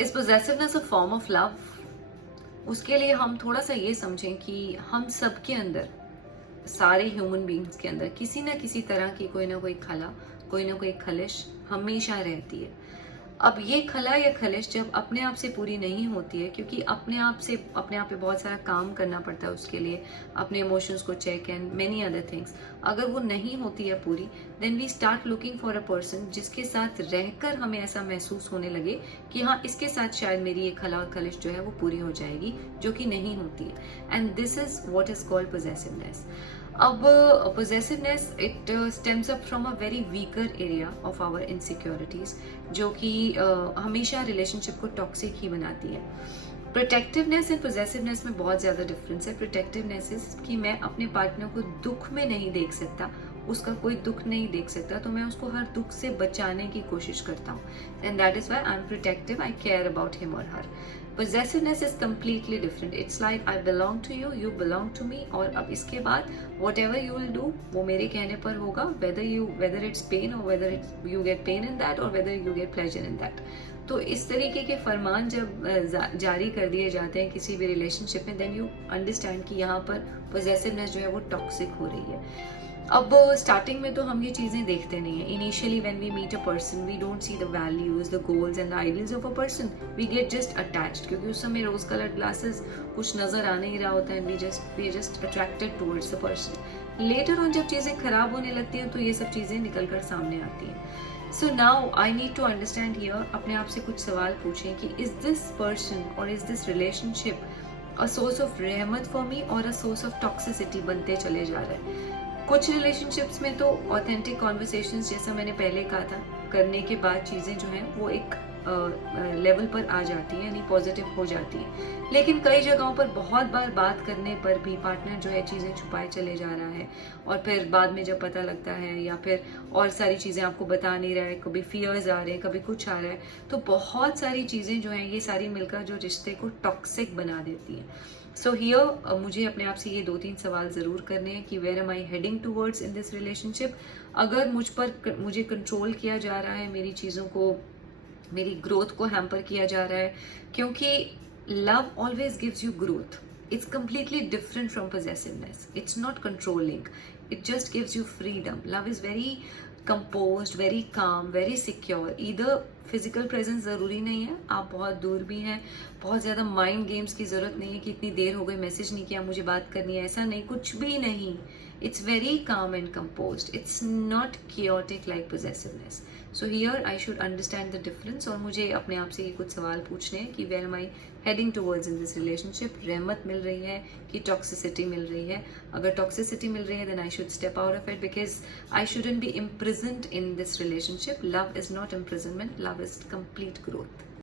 Is possessiveness a form of love? उसके लिए हम थोड़ा सा ये समझें कि हम सबके अंदर, सारे ह्यूमन बींग्स के अंदर किसी ना किसी तरह की कोई ना कोई खला, कोई ना कोई खलिश हमेशा रहती है। अब ये खला या खलिश जब अपने आप से पूरी नहीं होती है, क्योंकि अपने आप पे बहुत सारा काम करना पड़ता है उसके लिए, अपने इमोशंस को check and many other things, अगर वो नहीं होती है पूरी, then we start looking for a person जिसके साथ रहकर हमें ऐसा महसूस होने लगे कि हाँ, इसके साथ शायद मेरी ये खला और खलिश जो है वो पूरी हो जाएगी, जो कि नहीं होती है। And this is what is called possessiveness. अब possessiveness it stems up from a very weaker area of our insecurities, जो कि हमेशा रिलेशनशिप को टॉक्सिक ही बनाती है। प्रोटेक्टिवनेस एंड पोजेसिवनेस में बहुत ज्यादा डिफरेंस है। प्रोटेक्टिवनेस इज कि मैं अपने पार्टनर को दुख में नहीं देख सकता, उसका कोई दुख नहीं देख सकता, तो मैं उसको हर दुख से बचाने की कोशिश करता हूँ, and that is why I am protective, I care about him और हर। possessiveness is completely different. It's like I belong to you, you belong to me, और अब इसके बाद whatever you will do वो मेरे कहने पर होगा, whether it's pain or whether you get pain in that or whether you get pleasure in that. तो इस तरीके के फरमान जब जारी कर दिए जाते हैं किसी भी रिलेशनशिप में, देन यू अंडरस्टैंड कि यहाँ पर पोजेसिवनेस जो है वो टॉक्सिक हो रही है। अब स्टार्टिंग में तो हम ये चीजें देखते नहीं है। Initially when we meet a person we don't see the values, the goals and the ideals of a person, we get just attached, क्योंकि उस समय रोज कलर्ड ग्लासेस कुछ नजर आ नहीं रहा होता है, we just attracted towards the person. Later on जब चीजें खराब होने लगती हैं तो ये सब चीजें निकल कर सामने आती हैं। So now I need to understand here, अपने आप से कुछ सवाल पूछें कि इज दिस पर्सन और is this relationship a source of रहमत फॉर मी और अ सोर्स ऑफ टॉक्सिसिटी बनते चले जा रहे हैं। कुछ रिलेशनशिप्स में तो ऑथेंटिक कॉन्वर्सेशंस, जैसा मैंने पहले कहा था, करने के बाद चीजें जो हैं वो एक लेवल पर आ जाती है, यानी पॉजिटिव हो जाती है। लेकिन कई जगहों पर बहुत बार बात करने पर भी पार्टनर जो है चीजें छुपाए चले जा रहा है, और फिर बाद में जब पता लगता है या फिर और सारी चीजें आपको बता नहीं रहा है, कभी फियर्स आ रहे हैं, कभी कुछ आ रहा है, तो बहुत सारी चीजें जो हैं ये सारी मिलकर जो रिश्ते को टॉक्सिक बना देती हैं। सो हियर मुझे अपने आप से ये 2-3 सवाल जरूर करने हैं कि where am I heading towards in this relationship. अगर मुझे कंट्रोल किया जा रहा है, मेरी चीजों को, मेरी ग्रोथ को हैम्पर किया जा रहा है, क्योंकि love always gives you growth. It's completely different from possessiveness. It's not controlling, it just gives you freedom. Love is very composed, very calm, very secure. इधर फिजिकल प्रेजेंस जरूरी नहीं है, आप बहुत दूर भी हैं, बहुत ज्यादा माइंड गेम्स की जरूरत नहीं है कि इतनी देर हो गई मैसेज नहीं किया, मुझे बात करनी है, ऐसा नहीं, कुछ भी नहीं। It's very calm and composed, it's not chaotic like possessiveness. So here I should understand the difference, और मुझे अपने आप से ये कुछ सवाल पूछने हैं कि where am I heading towards in this relationship? रहमत मिल रही है कि टॉक्सिसिटी मिल रही है? अगर टॉक्सिसिटी मिल रही है then I should step out of it, because I shouldn't be imprisoned in this relationship. Love is not imprisonment, love is complete growth.